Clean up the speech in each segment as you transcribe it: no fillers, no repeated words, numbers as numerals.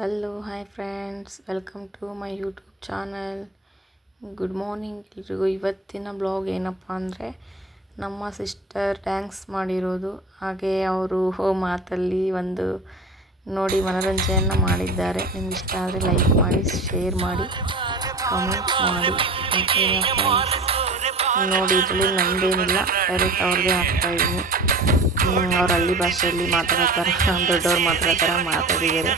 Hello hi friends, welcome to my YouTube channel. Good morning ಎಲ್ರಿಗೂ. ಇವತ್ತಿನ blog ಏನಪ್ಪ ಅಂದರೆ ನಮ್ಮ ಸಿಸ್ಟರ್ ಡ್ಯಾನ್ಸ್ ಮಾಡಿರೋದು, ಹಾಗೆ ಅವರು ಮಾತಲ್ಲಿ ಒಂದು ನೋಡಿ ಮನೋರಂಜನೆಯನ್ನು ಮಾಡಿದ್ದಾರೆ. ನಿಮ್ಗೆ ಇಷ್ಟ ಆದರೆ ಲೈಕ್ ಮಾಡಿ, ಶೇರ್ ಮಾಡಿ, ಕಮೆಂಟ್ ಮಾಡಿ. ಓಕೆನಾ ಫ್ರೆಂಡ್ಸ್? ನೋಡಿ, ಇದರಲ್ಲಿ ನಮ್ಮದೇನಿಲ್ಲ, ಡೈರೆಕ್ಟ್ ಅವ್ರದ್ದೇ ಹಾಕ್ತಾಯಿದ್ದೀನಿ. ಅವ್ರು ಹಳ್ಳಿ ಭಾಷೆಯಲ್ಲಿ ಮಾತಾಡೋ ದೊಡ್ಡವ್ರು ಮಾತಾಡೋ ಮಾತಾಡಿದ್ದಾರೆ.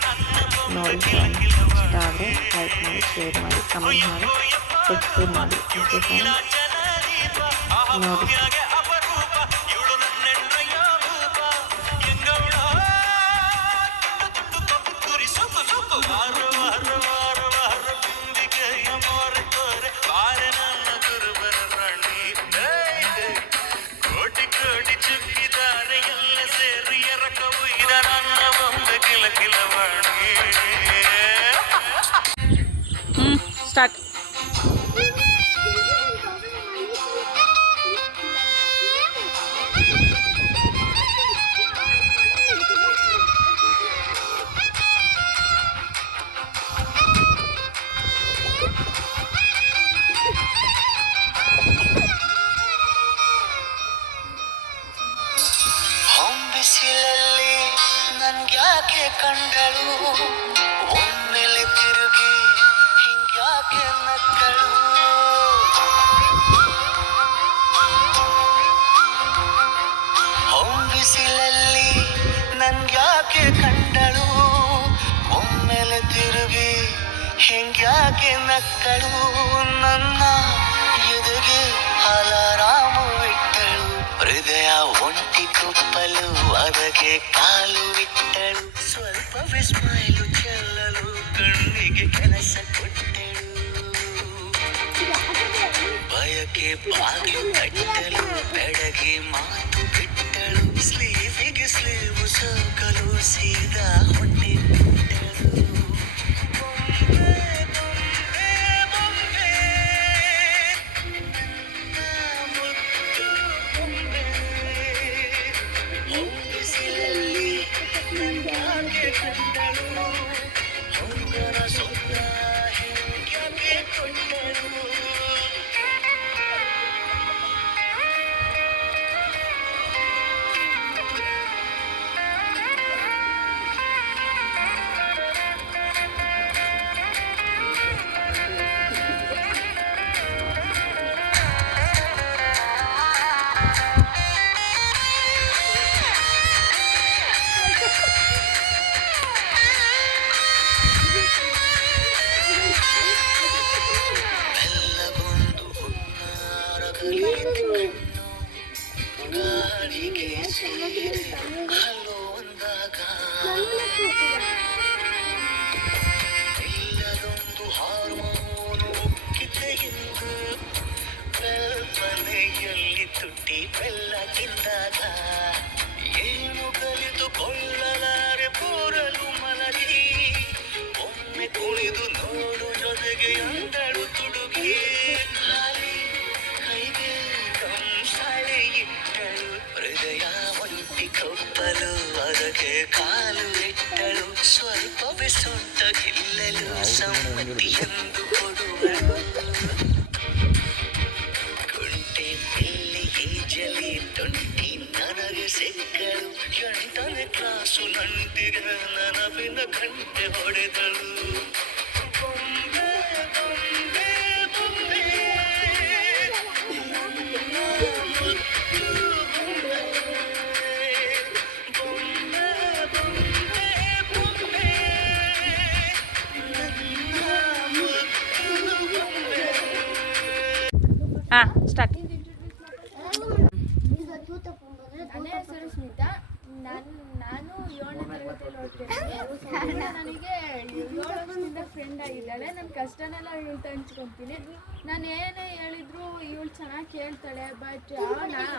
ನೋಡಿ ಫ್ರೆಂಡ್ಸ್, ಇಷ್ಟ ಆದರೆ ಲೈಕ್ ಮಾಡಿ, ಶೇರ್ ಮಾಡಿ, ಕಮೆಂಟ್ ಮಾಡಿ, ಸಬ್ಸ್ಕ್ರೈಬ್ ಮಾಡಿ. ಓಕೆ ಫ್ರೆಂಡ್ಸ್, ನೋಡಿ. ಸ್ಟಾರ್ಟ್. ಬಿಸಿಲಲ್ಲಿ ನನ್ಗ್ಯಾಕೆ ಕಂಡಳು, ಒಮ್ಮೆಲೆ ತಿರುಗಿ ಹಿಂಗ್ಯಾಕೆ ನಕ್ಕಳು. ಬಿಸಿಲಲ್ಲಿ ನನ್ಗ್ಯಾಕೆ ಕಂಡಳು, ಒಮ್ಮೆಲೆ ತಿರುಗಿ ಹಿಂಗ್ಯಾಕೆ ನಕ್ಕಳು. ನನ್ನ ಎದೆಗೆ ಅಲಾರಾಮು ಇಟ್ಟಳು, ಹೃದಯ ಒಂಟಿ ಕುಪ್ಪಲು ಅದಕ್ಕೆ ಕಾಲು ಇಟ್ಟಳು. ಸ್ವಲ್ಪವೇ ಸ್ಮೈಲು ಚೆಲ್ಲಲು ಕಣ್ಣಿಗೆ ಕೆಲಸ ಕೊಟ್ಟಳು. ಬಯಕೆ ಬಾಗಿಲು ಕಟ್ಟಲು ಬೆಳಗ್ಗೆ ಮಾತು ಬಿಟ್ಟಳು. ಸ್ಲೀವಿಗೆ ಸ್ಲೀವು ಸೋಕಲು ಸೀದಾ ಹೊಟ್ಟೆ ಬಿಟ್ಟಳು. ಗಾಳಿಗೆ ಹಲೋ ಅಂದಾಗ ಇಲ್ಲದೊಂದು ಹಾರ್ಮೋನು ಉಕ್ಕಿದೆಯೆಂದು ಕಲ್ಪನೆಯಲ್ಲಿ ತುಟ್ಟಿ ಬೆಲ್ಲ ತಿಂದಾಗ ಏನು ಕಲಿತುಕೊಳ್ಳಲಾರೆ ಕೂರಲು ಮಲಗಿ. ಒಮ್ಮೆ ಕುಣಿದು ನೋಡು ಜೊತೆಗೆ ಅಂದಳು ತುಡುಗಿ. ಕೈಗೆ ಕಂಸಾಳೆ ಇಟ್ಟಳು, ಹೃದಯ ಒಂಟಿ ಕಪ್ಪಲು ಅದಕ್ಕೆ ಕಾಲು ಇಟ್ಟಳು. ಸ್ವಲ್ಪವೇ ಸೊಂಟ ಗಿಲ್ಲಲು ಸಮ್ಮತಿ ಎಂದು ಕೊಡುವಳು. ಕುಂಟೆ ಬಿಲ್ಲಿ ಈಜಲಿ ತೊಂಟಿ ನನಗೆ ಸಿಕ್ಕಳು. 8ನೇ ಕ್ಲಾಸು ನಂಟಿಗೆ ನನಪಿನ ಗಂಟೆ ಹೊಡೆದಳು. ಸ್ಟಾರ್ಟ್. ನನ್ನ ಹೆಸರು ಸ್ಮಿತಾ. ನಾನು 7ನೇ ತರಗತಿಯಲ್ಲಿ ಓದ್ತಿದ್ದೀನಿ. ನನಗೆ 7 ವರ್ಷದಿಂದ ಫ್ರೆಂಡ್ ಆಗಿದ್ದಾಳೆ. ನನ್ನ ಕಷ್ಟನೆಲ್ಲ ಇವಳು ಹಂಚ್ಕೊತೀನಿ. ನಾನು ಏನೇ ಹೇಳಿದ್ರು ಇವಳು ಚೆನ್ನಾಗಿ ಕೇಳ್ತಾಳೆ. ಬಟ್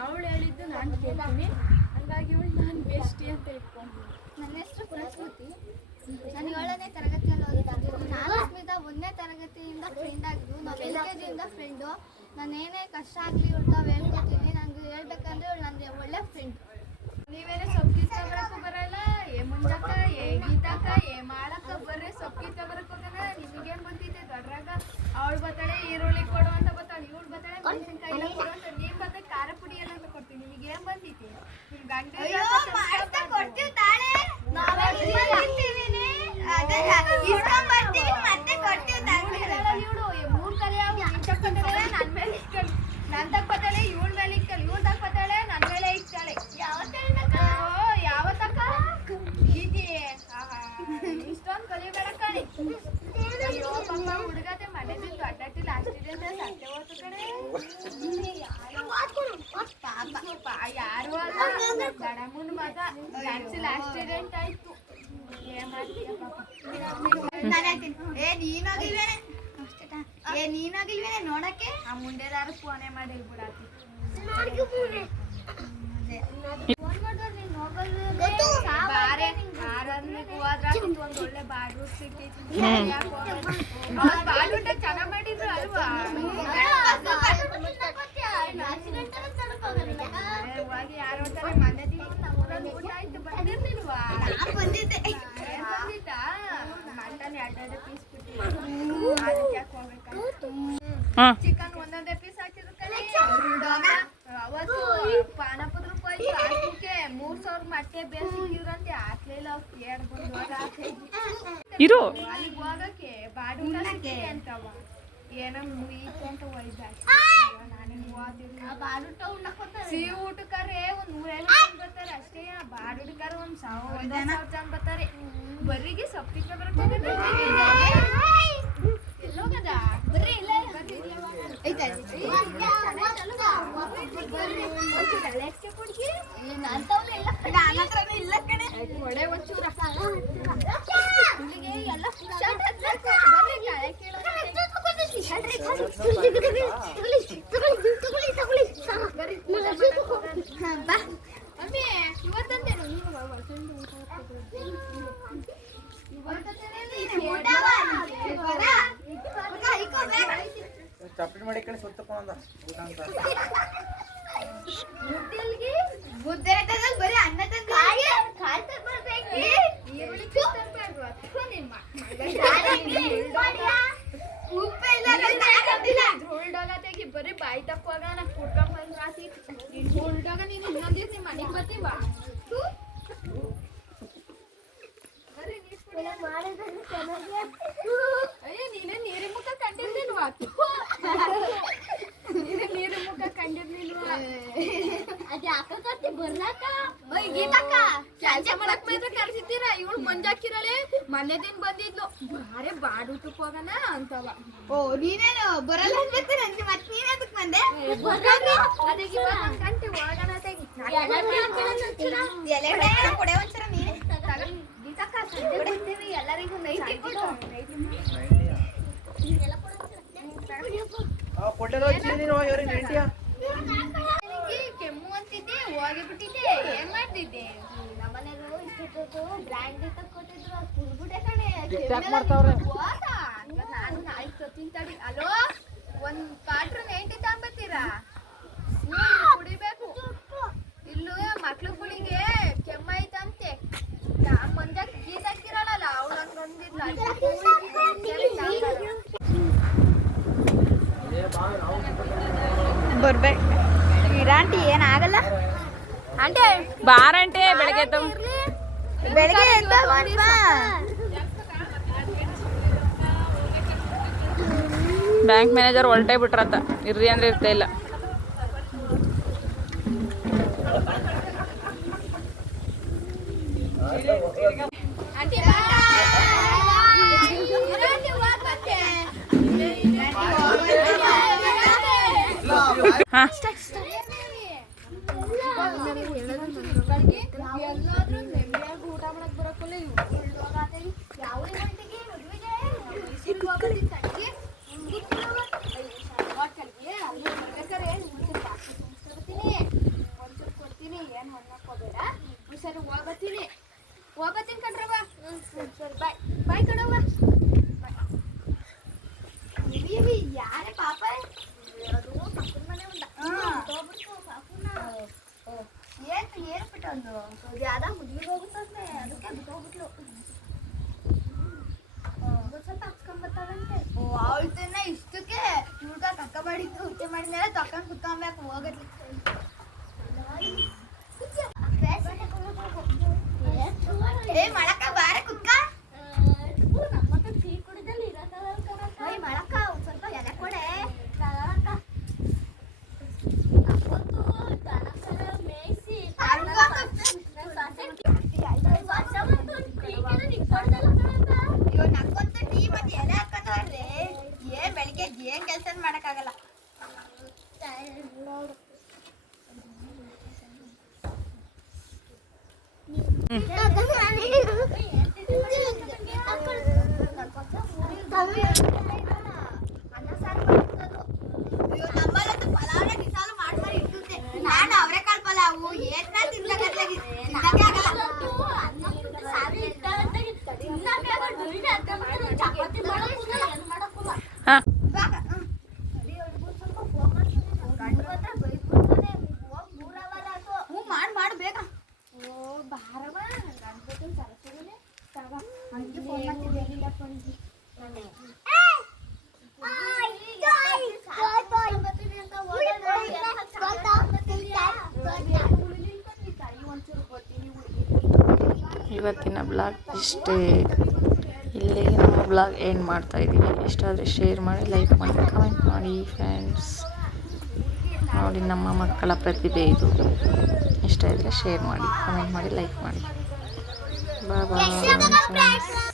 ಅವಳು ಹೇಳಿದ್ದು ನಾನು ಕೇಳ್ತೀನಿ. ಹಂಗಾಗಿ ಇವಳು ನಾನು ಬೆಸ್ಟಿ ಅಂತ ಇಟ್ಕೊಂತೀನಿ. ನನ್ನ ಹೆಸರು ಪ್ರಕೃತಿ. ನಾನು 7ನೇ ತರಗತಿಯಲ್ಲಿ ಓದ್ತಿದ್ದೀನಿ. ನಾನು ಸ್ಮಿತಾ 1ನೇ ತರಗತಿಯಿಂದ ಫ್ರೆಂಡ್ ಆಗಿದ್ದು. ನಾವು LKGಯಿಂದ ಫ್ರೆಂಡು. ನಾನು ಏನೇ ಕಷ್ಟ ಆಗಲಿ ಇವಳು ಹೇಳ್ಕೊತೀನಿ. ನನಗೆ ಹೇಳ್ಬೇಕಂದ್ರೆ ಇವಳು ನನಗೆ ಒಳ್ಳೆ ಫ್ರೆಂಡ್. ನೀವೇನೇ ಸೊಪ್ಪು ಬರಲ್ಲ, ಏ ಮುಂಜಕ್ಕ, ಏ ಗೀತಕ್ಕ, ಏ ಮಾಡಕ್ಕ ಬರ್ರಿ ಸೊಪ್ಪಿ ತಗೋರಕ್ ಹೋಗಣ ನಿಮಗೇನ್ ಬಂದಿದೆ ದೊಡ್ರಾಗ ಅವಳು ಬರ್ತಾಳೆ ಈರುಳ್ಳಿ ಕೊಡು ಅಂತ ಬರ್ತಾಳೆ ಇವಳು ಬರ್ತಾಳೆ ಮೆಣಸಿನ್ಕಾಯಿ ಎಲ್ಲ ಕೊಡು ಅಂತ ನೀವ್ ಬರ್ತಾ ಖಾರ ಪುಡಿ ಎಲ್ಲ ಅಂತ ಕೊಡ್ತೀನಿ ನಿಮಗೇನ್ ಬಂದೈತಿ ನಿಮ್ ಗಂಡ ಕೊಡ್ತೀವಿ ತಾಳೆ ಮತ್ತೆ ಕೊಡ್ತೀವಿ ಇವಳು ಮೂರ್ ಕಲೆ ನನ್ ಮೇಲೆ ಇಕ್ಕಳು ನನ್ ತಕ್ ಬರ್ತಾಳೆ ಇವಳ ಮೇಲೆ ಇಕ್ಕಳು ಇವಳ ತಕ್ ಬರ್ತಾಳೆ ನನ್ ಮೇಲೆ ಇಕ್ತಾಳೆ ಯಾವತ್ತಕ್ಕ ಗೀತಿ ಇಷ್ಟೊಂದು ಕಲಿಬೇಡ ಕಣೆ ಅಯ್ಯೋ ಪಾಪ ಹುಡುಗತೆ ಮನೆದಿಂದ ಅಡ್ಡಾಟಿಲ್ಲ ಆಕ್ಸಿಡೆಂಟ್ ಸತ್ತೆ ಹೋತು ಕಣೆ ಪಾಪ ಯಾರು ಅಲ್ಲ ಗಡಮುನ್ ಮಗ ಕ್ಯಾನ್ಸಲ್ ಆಕ್ಸಿಡೆಂಟ್ ಆಯ್ತು ಏನ್ ಮಾಡ್ತೀಯ ಪಾಪ ನಾನು ಹೇಳ್ತೀನಿ ನೀನಾಗಿಲ್ವೇನೆ ನೋಡಕ್ಕೆ ಆ ಮುಂಡೆದಾರು ಫೋನೇ ಮಾಡಿ ಬಿಡಾತಿ ಫೋನ್ ಮಾಡಿದ್ರೆ ನೀನು ಹೋಗಲ್ಲ ಬಾರೆ ಆರಾದ್ಮೇಲೆ ಹೋದ್ರ ಒಂದ್ ಒಳ್ಳೆ ಬಾಡ್ರು ಸಿಗ್ತೈತಿ ಬಾಡ್ಯೂಟ ಚೆನ್ನಾಗ್ ಮಾಡಿದ್ರು ಅಲ್ವಾ ಹೋಗಿ ಯಾರು ಹೋಗ್ತಾರೆ ಮನೆ ಊಟ ಆಯ್ತು ಬಂದಿರ್ಲಿಲ್ವಾ ಬಂದಿದ್ದೆ ಏನ್ ಬಂದಿತ್ತಾ ಮಟನ್ ಎರಡೆರಡು ಪೀಸ್ ಬಿಟ್ಟು ಅದಕ್ಕೆ ಯಾಕೆ ಹೋಗ್ಬೇಕಾಯ್ತು ಚಿಕನ್ ಒಂದೊಂದೇ ಪೀಸ್ ಹಾಕಿದ್ರು ಕಣೆ ಅವತ್ತು ಪಾನಪದ ರೂಪಾಯಿ ಹಾಕಕ್ಕೆ 3,000 ಮೊಟ್ಟೆ ಬೇಸಿಕ್ಕಿದ್ರಂತೆ ಹಾಕ್ಲಿಲ್ಲ ಎರಡು ಬಂದು ಇರು ಅಲ್ಲಿಗೆ ಹೋಗಕ್ಕೆ ಬಾಡೂಟ ಸಿಕ್ಕಿದೆ ಅಂತವ ಏನೋ ಮುಗೀತು ಅಂತ ಒಯ್ದ ನಾನೇನು ಓದಿಲ್ಲ ಬಾಡುಟ ಉಣ್ಣಕ್ಕೋತಾರೆ ಸಿಹಿ ಊಟಕ್ಕಾರೆ ಒಂದ್ 150 ಬರ್ತಾರೆ ಅಷ್ಟೇ ಬಾಡುಟಕ್ಕಾರೆ 1,000 ಜನ ಬರ್ತಾರೆ ಬರಿಗೆ ಸಪ್ಪಿಗೆ ಬರುತ್ತೆ ಎಲ್ಲೋಗದ ಬರ್ರಿ ಇಲ್ಲ ಇಲ್ಲ ಕಣೆ ಒಡೆ ಒಂಚೂರ ಇಲ್ಲಿಗೆ ಎಲ್ಲ ಅಮ್ಮಿ ಇವತ್ತಂದೇನು ಚಪ್ಪಲಿ ಮಾಡಿ ಕಡೆ ಸುತ್ತಕೊಂಡ ಊಟ ಅಂತ ಮುದ್ದೆ ಬರೀ ಅನ್ನ ತಂದು ಹುಲ್ಡೋಗತೆಗಿ ಬರೀ ಬಾಯಿ ತಪ್ಪುವಾಗ ನಾ ಕುಡ್ಕೊಂಡ್ ಬಂದ್ ರಾಸಿ ಹುಲ್ಡೋಗ ನೀನು ಇನ್ನೊಂದ್ ದಿವ್ಸ ನಿಮ್ ಮನೆಗ್ ಬರ್ತೀವ ಅಯ್ಯ ನೀನೇ ನೀರಿನ ಮುಖ ಕಂಡಿರ್ಲಿಲ್ವಾ ನೀನೇ ನೀರಿನ ಮುಖ ಕಂಡಿರ್ಲಿಲ್ವಾ ಅದೇ ಅಕ್ಕ ಬರ್ಲಾಕ ಗೀತಕ್ಕ ಕೆಲಸ ಮಾಡಕ್ ಮಾತ್ರ ಕರ್ಸಿದ್ದೀರಾ ಇವಳು ಮಂಜಾಕಿರಳೆ ಮೊನ್ನೆ ದಿನ ಬಂದಿದ್ಲು ಬಾರೆ ಬಾಡೂಟಕ್ ಹೋಗೋಣ ಅಂತವ ಓ ನೀನೇನು ಬರಲ್ಲ ಅನ್ಬೇಕು ನನ್ಗೆ ಮತ್ತೆ ನೀನ್ ಅದಕ್ಕೆ ಬಂದೆ ಅದಕ್ಕೆ ಇವಾಗ 1 ಗಂಟೆ ಹೋಗೋಣ ಕೊಡೆ ಒಂದ್ಸಲ ನೀನೆ ಗೀತಕ್ಕ ಸಂಜೆ ಬರ್ತೀವಿ ಎಲ್ಲರಿಗೂ ನೈಟಿ ಕೊಡು ಕೊಡ್ಲೇದ ನೀನು ಇವ್ರಿಗೆ ನೆಂಟಿಯಾ ಕೆಮ್ಮು ಅಂತಿದ್ದೆ ಹೋಗಿಬಿಟ್ಟಿದ್ದೆ ಏನ್ ಮಾಡ್ತಿದ್ದೆ ನಮ್ಮನೆಗೂ ಇಷ್ಟು ಬ್ರ್ಯಾಂಡ್ ತಕ್ಕೊಟ್ಟಿದ್ರು ಕುಡ್ಬಿಟ್ಟೆ ಕಣೆ ಯಾಕೆ ಮಾಡ್ತಾವ್ರೆ ನಾನು ನಾಯಿ ಸತ್ತಿನ ತಡಿ ಅಲೋ ಒಂದ್ ಕಾಟ್ರ 90 ತಗೊಂಬತ್ತೀರಾ ಕುಡಿಬೇಕು ಇಲ್ಲೂ ಮಕ್ಳುಗಳಿಗೆ ಕೆಮ್ಮಾಯ್ತಂತೆ ಮಂಜಾಕ್ ಗೀತಾಕಿರಲ್ಲ ಅವ್ಳು ಹಂಗಂದಿಲ್ಲ ಬರ್ಬೇಕು ಇರಾಂಟಿ ಏನಾಗಲ್ಲ ಆಂಟಿ ಬಾರಂಟೆ ಬೆಳಗ್ಗೆ ಬೆಳಗ್ಗೆ ಬ್ಯಾಂಕ್ ಮ್ಯಾನೇಜರ್ ಹೊಲ್ಟೇ ಬಿಟ್ರತ್ತ ಇರ್ರಿ ಅಂದ್ರೆ ಇರ್ತಾ ಇಲ್ಲ ಹಾ ಎಲ್ಲಾದ್ರೂ ನೆಮ್ಮದಿಯಾಗಿ ಊಟ ಮಾಡಕ್ ಬರಕ್ಕಲ್ಲ ಯಾವ ಗಂಟೆಗೆ ಕೊಡ್ತೀನಿ ಏನ್ ಹೊನ್ನಕ್ಕೋಬೇಡ ಸರಿ ಹೋಗತ್ತೀನಿ ಕಣ್ರವ ಸರಿ ಬಾಯ್ ಬಾಯ್ ಕಣವ್ವ ಯಾರೇ ಪಾಪ ಅದು ಪಕ್ಕದ ಮನೆ ಉಂಟ ಏನು ಬಿಟ್ಟೊಂದು ಯಾವ್ದ ಮಾಡಿದ್ದು ಉಚ್ಚೆ ಮಾಡಿದ್ಮೇಲೆ ತಕೊಂಡ್ ಕುತ್ಕೊಬೇಕು ಹೋಗತ್ಲಿ ಏ ಮಾಡಕ್ಕ ಬಾರೆ ಕುತ್ಕ ಮಾಡಕ್ಕ ಸ್ವಲ್ಪ ಎಲೆ ಕೊಡೆ ಅಯ್ಯೋ ನಕ್ಕೊಂತ ಟೀ ಮತ್ತೆ ಎಲೆ ಹಾಕೊಂಡ್ರೆ ಏನ್ ಬೆಳಿಗ್ಗೆ ಏನ್ ಕೆಲಸ ಮಾಡಕ್ಕಾಗಲ್ಲ ನಮ್ಮಲ್ಲಂತೂ ಪಲಾವ್ನ ಕಿಸಾಲು ಮಾಡಿ ಇರ್ತದೆ ನಾನು ಅವರೆಕಾಳು ಪಲಾವು ಏನ ತಿನ್ನಕ್ಕಾಗಲ್ಲ ಹಾಂ ಮಾಡು ಬೇಗ ಓ ಬಾರವ ಗಣಪತಿ ಸರಸ್ವತಿನೇ ಹಂಗೆ ಫೋನ್ ಮಾಡ್ತಿದ್ದೆ ಇವತ್ತಿನ ಬ್ಲಾಗ್ ಇಷ್ಟೇ. ಇಲ್ಲಿಗೆ ನಮ್ಮ ಬ್ಲಾಗ್ ಎಂಡ್ ಮಾಡ್ತಾ ಇದ್ದೀವಿ. ಇಷ್ಟ ಆದರೆ ಶೇರ್ ಮಾಡಿ, ಲೈಕ್ ಮಾಡಿ, ಕಮೆಂಟ್ ಮಾಡಿ ಫ್ರೆಂಡ್ಸ್. ನೋಡಿ ನಮ್ಮ ಮಕ್ಕಳ ಪ್ರತಿಭೆ ಇದು. ಇಷ್ಟ ಇದ್ದರೆ ಶೇರ್ ಮಾಡಿ, ಕಮೆಂಟ್ ಮಾಡಿ, ಲೈಕ್ ಮಾಡಿ. ಬಾಯ್ ಬಾಯ್ ಫ್ರೆಂಡ್ಸ್.